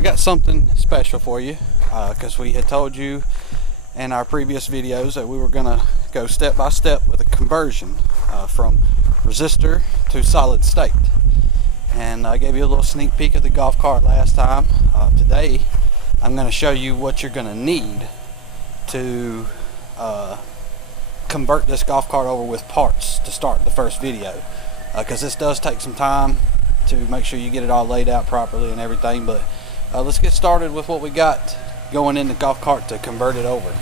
I got something special for you because we had told you in our previous videos that we were going to go step by step with a conversion from resistor to solid state. And I gave you a little sneak peek of the golf cart last time. Today I'm going to show you what you're going to need to convert this golf cart over with parts to start the first video, because this does take some time to make sure you get it all laid out properly and everything. But let's get started with what we got going in the golf cart to convert it over.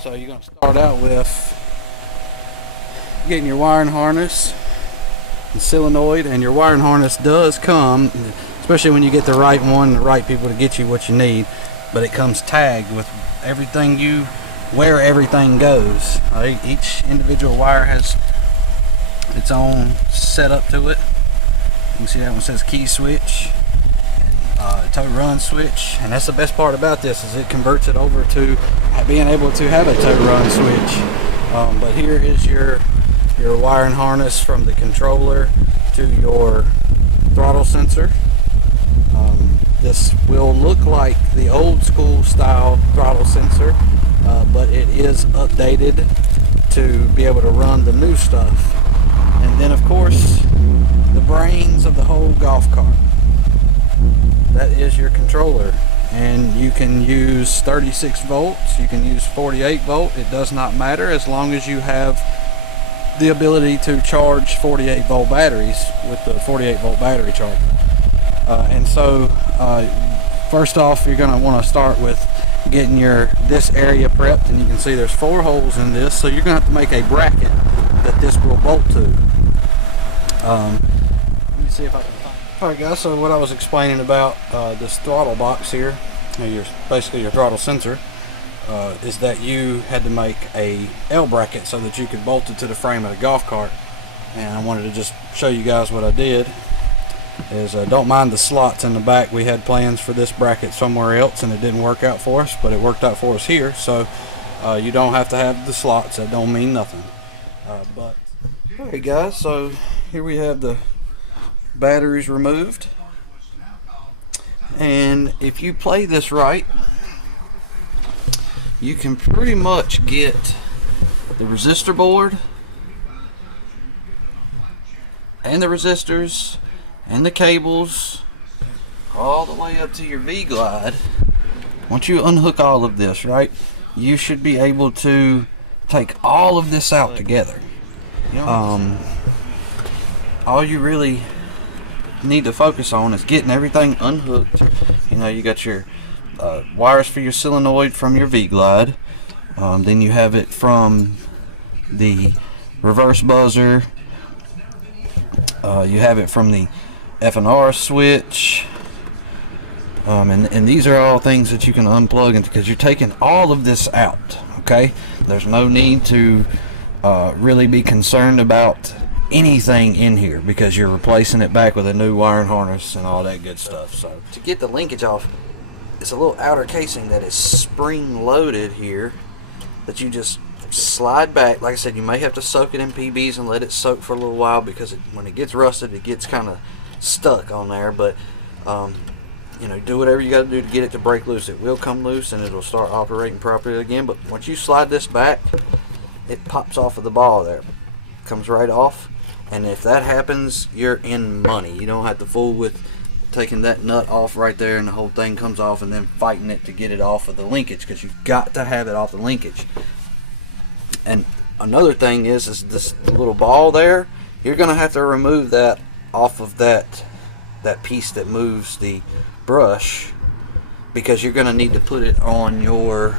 So you're going to start out with getting your wiring harness, the solenoid, and your wiring harness does come, especially when you get the right one, the right people to get you what you need, but it comes tagged with everything where everything goes. Each individual wire has its own setup to it. You can see that one says key switch, tow run switch, and that's the best part about this, is it converts it over to being able to have a tow run switch. But here is your wiring harness from the controller to your throttle sensor. This will look like the old school style throttle sensor, but it is updated to be able to run the new stuff. And then of course the brains of the whole golf cart, that is your controller. And you can use 36 volts, you can use 48 volt, it does not matter as long as you have the ability to charge 48 volt batteries with the 48 volt battery charger. And so first off, you're going to want to start with getting this area prepped, and you can see there's 4 holes in this, so you're going to have to make a bracket that this will bolt to. Let me see if I can find it. Alright guys, so what I was explaining about this throttle box here, basically your throttle sensor, is that you had to make a L bracket so that you could bolt it to the frame of the golf cart. And I wanted to just show you guys what I did. Don't mind the slots in the back. We had plans for this bracket somewhere else and it didn't work out for us, but it worked out for us here. So you don't have to have the slots. That don't mean nothing. But alright guys, so here we have the batteries removed, and if you play this right, you can pretty much get the resistor board and the resistors and the cables all the way up to your V-Glide. Once you unhook all of this, right, you should be able to take all of this out together. All you really need to focus on is getting everything unhooked. You got your wires for your solenoid from your V-Glide, then you have it from the reverse buzzer, you have it from the F&R switch, and these are all things that you can unplug into, because you're taking all of this out. Okay, there's no need to really be concerned about anything in here, because you're replacing it back with a new wiring harness and all that good stuff. So to get the linkage off, it's a little outer casing that is spring loaded here that you just slide back. Like I said, you may have to soak it in PBs and let it soak for a little while, because when it gets rusted, it gets kind of stuck on there. But do whatever you got to do to get it to break loose. It will come loose and it'll start operating properly again. But once you slide this back, it pops off of the ball there, comes right off. And if that happens, you're in money. You don't have to fool with taking that nut off right there and the whole thing comes off and then fighting it to get it off of the linkage, because you've got to have it off the linkage. And another thing is this little ball there, you're going to have to remove that off of that piece that moves the brush, because you're going to need to put it on your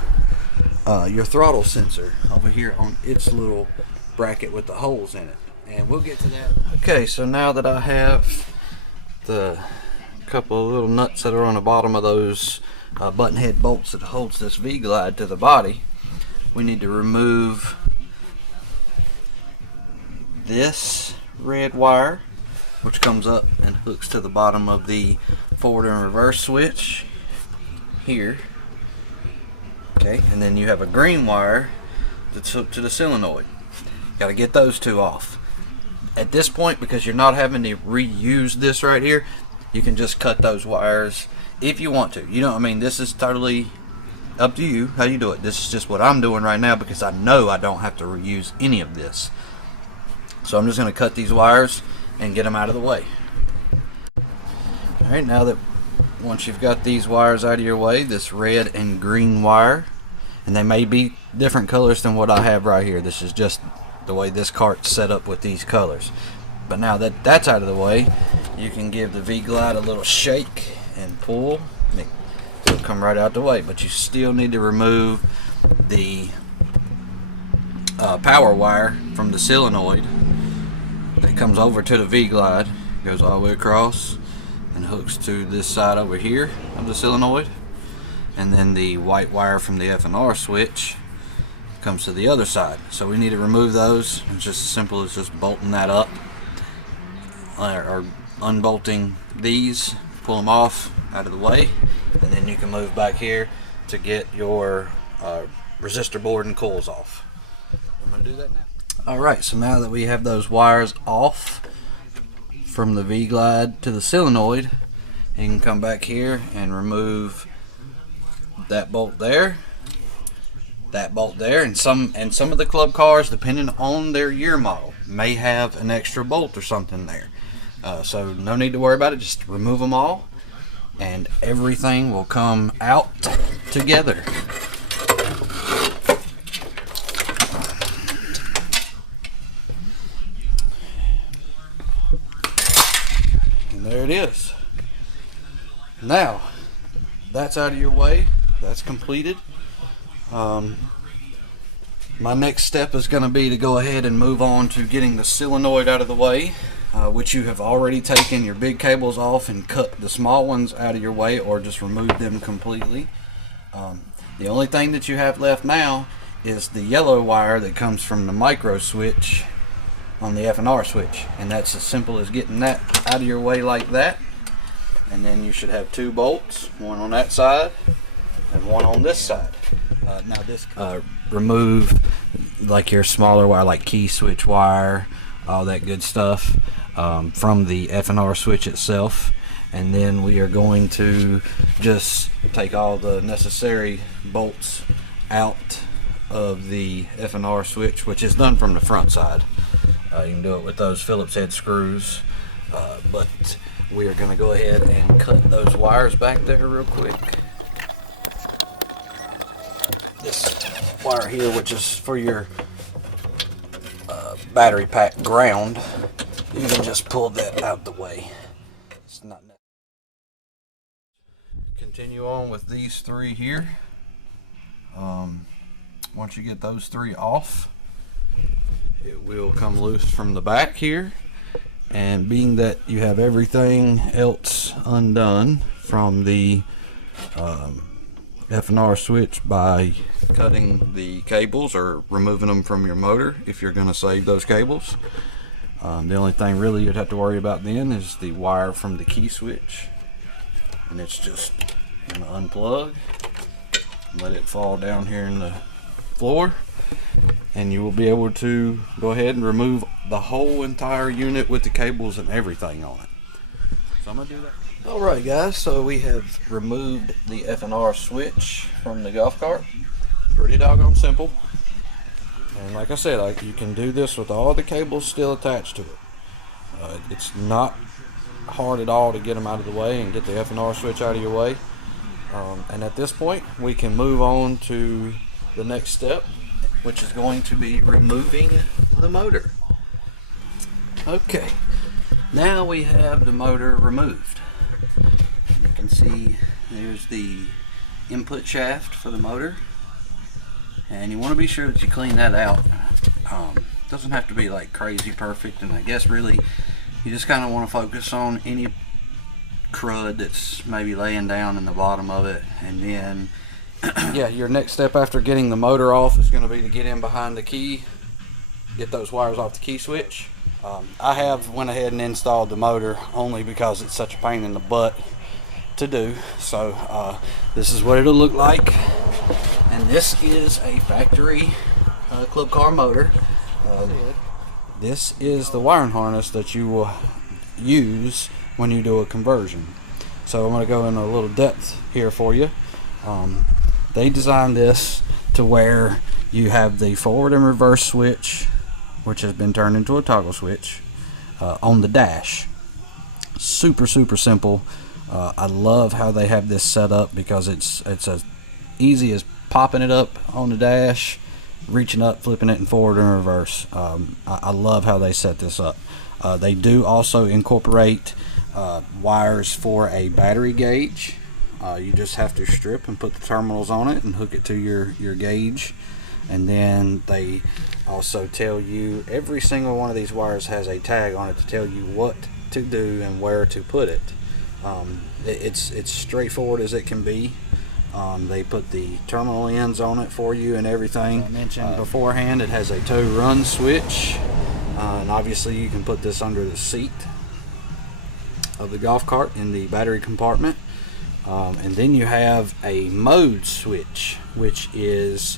throttle sensor over here on its little bracket with the holes in it, and we'll get to that. Okay, so now that I have the couple of little nuts that are on the bottom of those button head bolts that holds this V-Glide to the body, we need to remove this red wire, which comes up and hooks to the bottom of the forward and reverse switch here. Okay, and then you have a green wire to the solenoid. Got to get those two off. At this point, because you're not having to reuse this right here, you can just cut those wires if you want to. You know, I mean, this is totally up to you how you do it. This is just what I'm doing right now because I know I don't have to reuse any of this. So I'm just going to cut these wires and get them out of the way. Alright, now that once you've got these wires out of your way, this red and green wire, and they may be different colors than what I have right here. This is just the way this cart's set up with these colors. But now that that's out of the way, you can give the V-Glide a little shake and pull. It'll come right out the way, but you still need to remove the power wire from the solenoid that comes over to the V-Glide, goes all the way across and hooks to this side over here of the solenoid, and then the white wire from the F&R switch comes to the other side. So we need to remove those. It's just as simple as just bolting that up or unbolting these, pull them off out of the way, and then you can move back here to get your resistor board and coils off. I'm going to do that now. Alright, so now that we have those wires off from the V-Glide to the solenoid, you can come back here and remove that bolt there, that bolt there, and some of the club cars, depending on their year model, may have an extra bolt or something there. So no need to worry about it, just remove them all and everything will come out together. And there it is. Now, that's out of your way, that's completed. My next step is going to be to go ahead and move on to getting the solenoid out of the way, which you have already taken your big cables off and cut the small ones out of your way, or just remove them completely. The only thing that you have left now is the yellow wire that comes from the micro switch on the F&R switch, and that's as simple as getting that out of your way like that. And then you should have two bolts, one on that side and one on this side. Now this remove like your smaller wire, like key switch wire, all that good stuff from the F&R switch itself, and then we are going to just take all the necessary bolts out of the F&R switch, which is done from the front side. You can do it with those Phillips head screws, but we are going to go ahead and cut those wires back there real quick. This wire here, which is for your battery pack ground, you can just pull that out the way. It's not necessary. Continue on with these three here. Once you get those three off, it will come loose from the back here, and being that you have everything else undone from the F&R switch by cutting the cables or removing them from your motor, if you're going to save those cables, the only thing really you'd have to worry about then is the wire from the key switch, and it's just going to unplug, let it fall down here in the floor, and you will be able to go ahead and remove the whole entire unit with the cables and everything on it. So I'm going to do that. Alright guys, so we have removed the F&R switch from the golf cart. Pretty doggone simple. And like I said, you can do this with all the cables still attached to it. It's not hard at all to get them out of the way and get the F&R switch out of your way. And at this point, we can move on to the next step, which is going to be removing the motor. Okay, now we have the motor removed. You can see there's the input shaft for the motor, and you want to be sure that you clean that out. Doesn't have to be like crazy perfect, and I guess really you just kind of want to focus on any crud that's maybe laying down in the bottom of it, and then yeah, your next step after getting the motor off is going to be to get in behind the key, get those wires off the key switch. I have went ahead and installed the motor only because it's such a pain in the butt to do. So this is what it'll look like, and this is a factory Club Car motor. This is the wiring harness that you will use when you do a conversion. So I'm going to go in a little depth here for you. They designed this to where you have the forward and reverse switch, which has been turned into a toggle switch, on the dash. Super simple. I love how they have this set up because it's as easy as popping it up on the dash, reaching up, flipping it in forward and reverse. I love how they set this up. They do also incorporate wires for a battery gauge. You just have to strip and put the terminals on it and hook it to your gauge. And then they also tell you, every single one of these wires has a tag on it to tell you what to do and where to put it. It's straightforward as it can be. They put the terminal ends on it for you and everything. I mentioned beforehand, it has a tow run switch, and obviously you can put this under the seat of the golf cart in the battery compartment. And then you have a mode switch, which is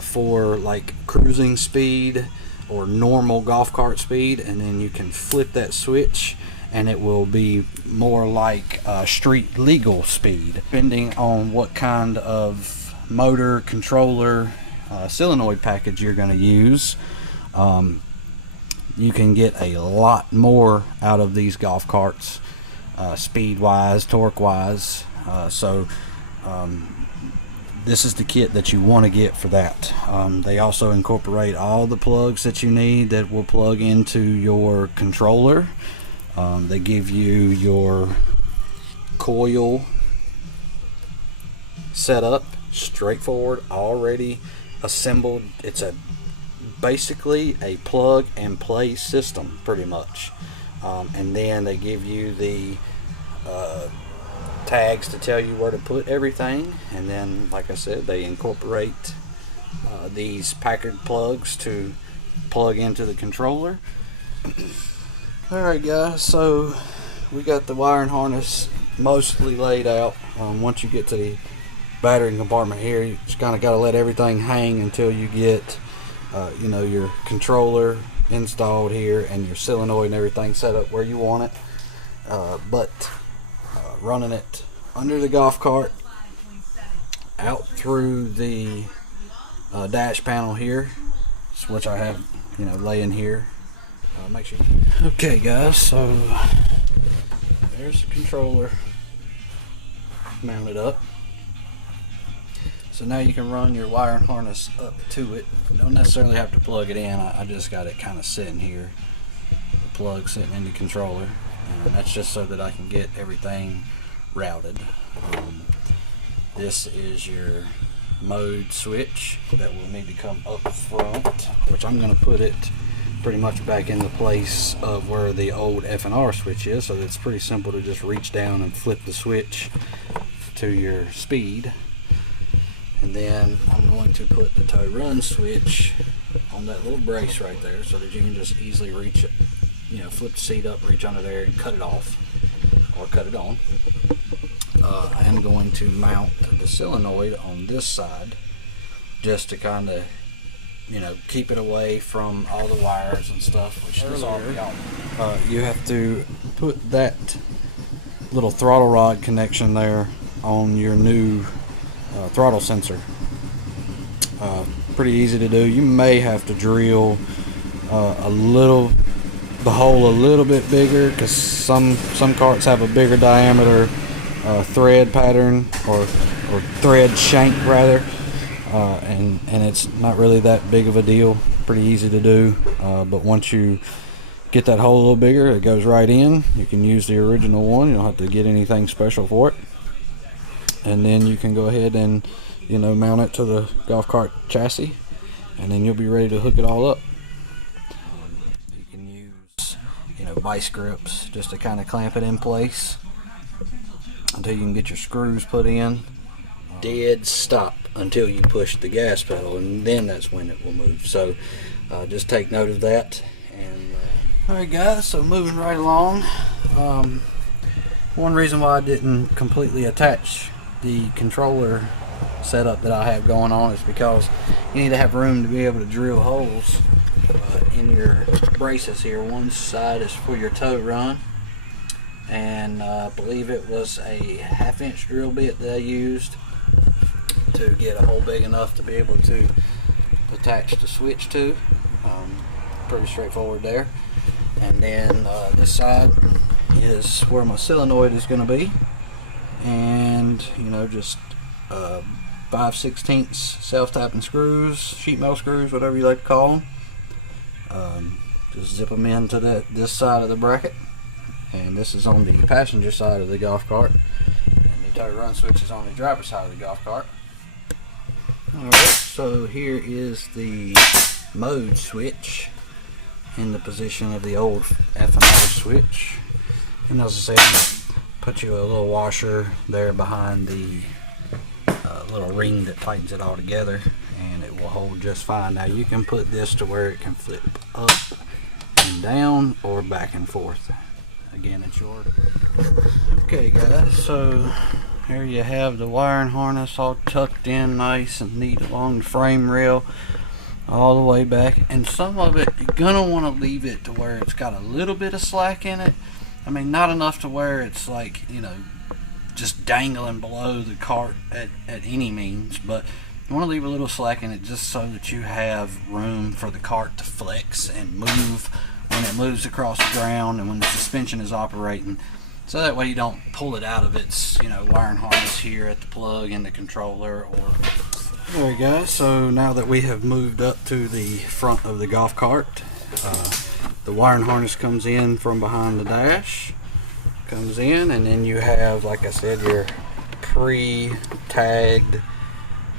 for like cruising speed or normal golf cart speed, and then you can flip that switch and it will be more like street legal speed, depending on what kind of motor, controller, solenoid package you're going to use. You can get a lot more out of these golf carts, speed wise, torque wise. This is the kit that you want to get for that. They also incorporate all the plugs that you need that will plug into your controller. They give you your coil setup, straightforward, already assembled. It's basically a plug and play system, pretty much. And then they give you the tags to tell you where to put everything. And then, like I said, they incorporate these Packard plugs to plug into the controller. Alright guys, so we got the wiring harness mostly laid out. Once you get to the battery compartment here, you just kind of got to let everything hang until you get your controller installed here and your solenoid and everything set up where you want it. But running it under the golf cart, out through the dash panel here, which I have laying here. Make sure. Okay guys, so there's the controller mounted up. So now you can run your wiring harness up to it. You don't necessarily have to plug it in. I just got it kind of sitting here, the plug sitting in the controller, and that's just so that I can get everything routed. This is your mode switch that will need to come up front, which I'm going to put it pretty much back in the place of where the old F&R switch is, so it's pretty simple to just reach down and flip the switch to your speed. And then I'm going to put the tow run switch on that little brace right there so that you can just easily reach it, flip the seat up, reach under there and cut it off or cut it on. I'm going to mount the solenoid on this side just to kind of keep it away from all the wires and stuff, which is already on. You have to put that little throttle rod connection there on your new throttle sensor. Pretty easy to do. You may have to drill the hole a little bit bigger, because some carts have a bigger diameter thread pattern or thread shank rather. And it's not really that big of a deal, pretty easy to do, but once you get that hole a little bigger, it goes right in. You can use the original one, you don't have to get anything special for it, and then you can go ahead and mount it to the golf cart chassis, and then you'll be ready to hook it all up. You can use vice grips just to kind of clamp it in place until you can get your screws put in. Dead stop until you push the gas pedal, and then that's when it will move. So just take note of that. And alright guys, so moving right along, one reason why I didn't completely attach the controller setup that I have going on is because you need to have room to be able to drill holes in your braces here. One side is for your toe run, and I believe it was a 1/2-inch drill bit that I used to get a hole big enough to be able to attach the switch to. Pretty straightforward there. And then this side is where my solenoid is going to be, and you know, just 5/16 self-tapping screws, sheet metal screws, whatever you like to call them. Just zip them into this side of the bracket, and this is on the passenger side of the golf cart, and the toe run switch is on the driver's side of the golf cart. Alright, so here is the mode switch in the position of the old F&R switch, and as I said, put you a little washer there behind the little ring that tightens it all together, and it will hold just fine. Now you can put this to where it can flip up and down or back and forth. Again, it's yours. Okay guys, so here you have the wiring harness all tucked in nice and neat along the frame rail all the way back, and some of it you're gonna want to leave it to where it's got a little bit of slack in it. I mean, not enough to where it's like, you know, just dangling below the cart at any means, but you want to leave a little slack in it just so that you have room for the cart to flex and move when it moves across the ground and when the suspension is operating, so that way you don't pull it out of its, you know, wiring harness here at the plug in the controller. Or alright guys, so now that we have moved up to the front of the golf cart, the wiring harness comes in from behind the dash, comes in, and then you have, like I said, your pre-tagged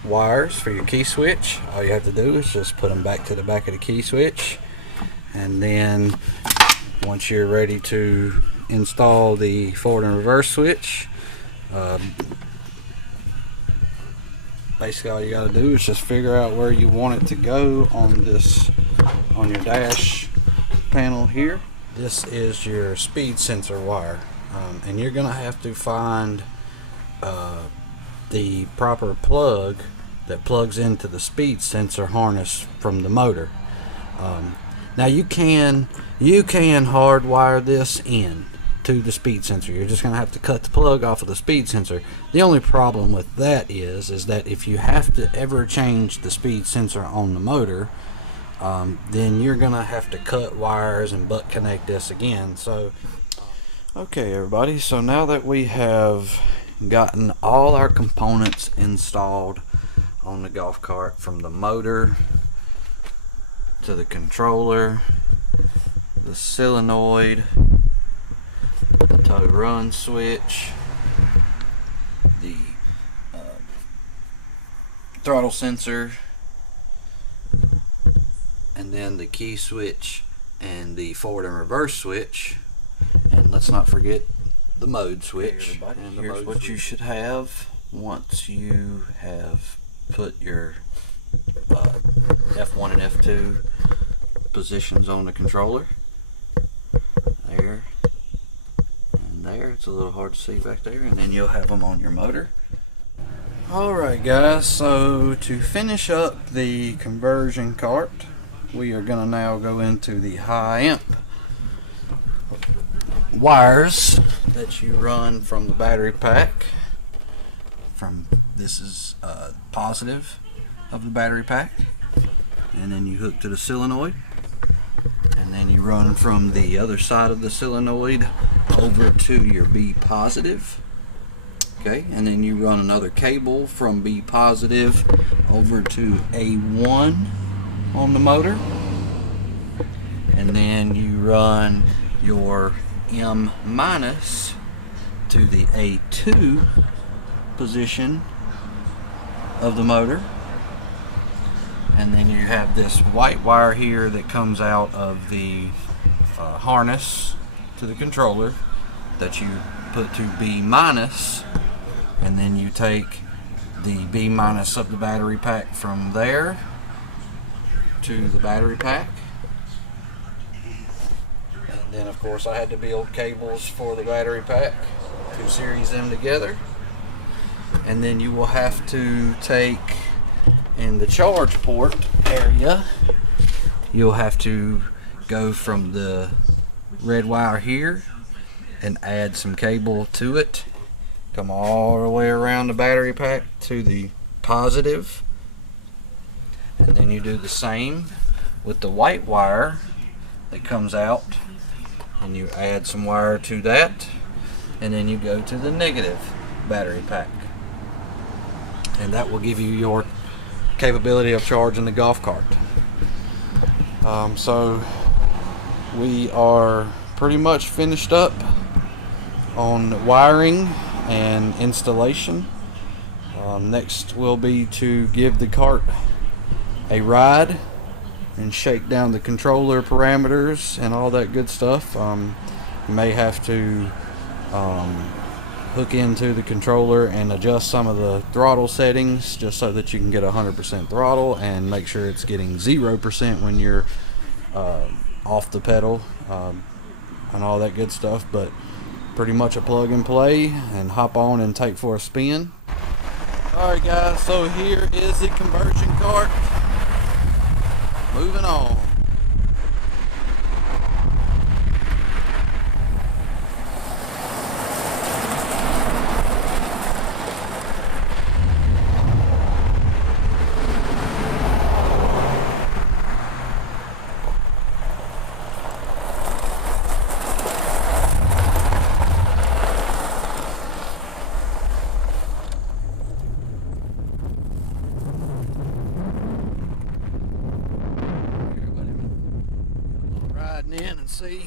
wires for your key switch. All you have to do is just put them back to the back of the key switch, and then once you're ready to install the forward and reverse switch, basically all you got to do is just figure out where you want it to go on your dash panel here. This is your speed sensor wire, and you're gonna have to find the proper plug that plugs into the speed sensor harness from the motor. Now you can hardwire this in to the speed sensor. You're just gonna have to cut the plug off of the speed sensor. The only problem with that is that if you have to ever change the speed sensor on the motor, then you're gonna have to cut wires and butt connect this again. So okay everybody, so now that we have gotten all our components installed on the golf cart, from the motor to the controller, the solenoid, the toe run switch, the throttle sensor, and then the key switch and the forward and reverse switch, and let's not forget the mode switch. And here's what you should have once you have put your F1 and F2 positions on the controller. There and there. It's a little hard to see back there, and then you'll have them on your motor. Alright guys, so to finish up the conversion cart, we are going to now go into the high amp wires that you run from the battery pack. This is positive of the battery pack, and then you hook to the solenoid, and then you run from the other side of the solenoid over to your B positive. Okay, and then you run another cable from B positive over to A1 on the motor, and then you run your M minus to the A2 position of the motor, and then you have this white wire here that comes out of the harness to the controller that you put to B minus, and then you take the B minus of the battery pack from there to the battery pack. And then of course I had to build cables for the battery pack to series them together. and then you will have to take in the charge port area, you'll have to go from the red wire here and add some cable to it, come all the way around the battery pack to the positive, and then you do the same with the white wire that comes out, and you add some wire to that, and then you go to the negative battery pack, and that will give you your capability of charging the golf cart. So we are pretty much finished up on wiring and installation. Next will be to give the cart a ride and shake down the controller parameters and all that good stuff. You may have to hook into the controller and adjust some of the throttle settings just so that you can get 100% throttle, and make sure it's getting 0% when you're off the pedal, and all that good stuff. But pretty much a plug and play, and hop on and take for a spin. Alright guys, so here is the conversion cart. Moving on. In and see.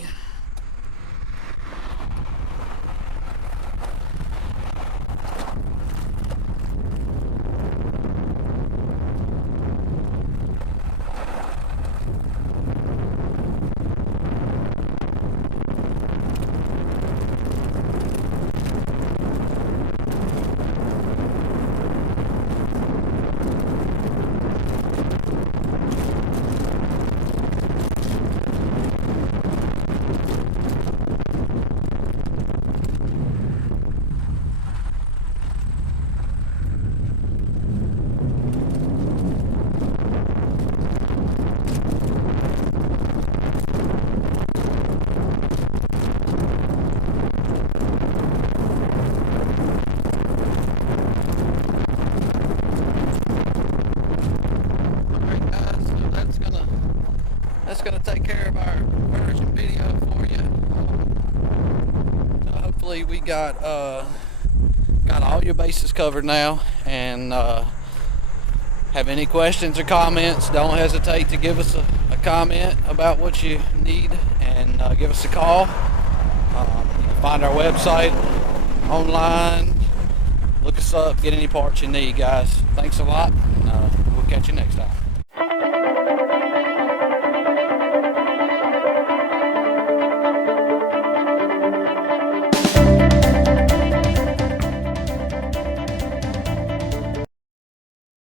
That's gonna take care of our version video for you. Hopefully we got all your bases covered now, and have any questions or comments, don't hesitate to give us a comment about what you need, and give us a call. You can find our website online, look us up, get any parts you need, guys. Thanks a lot, and we'll catch you next time.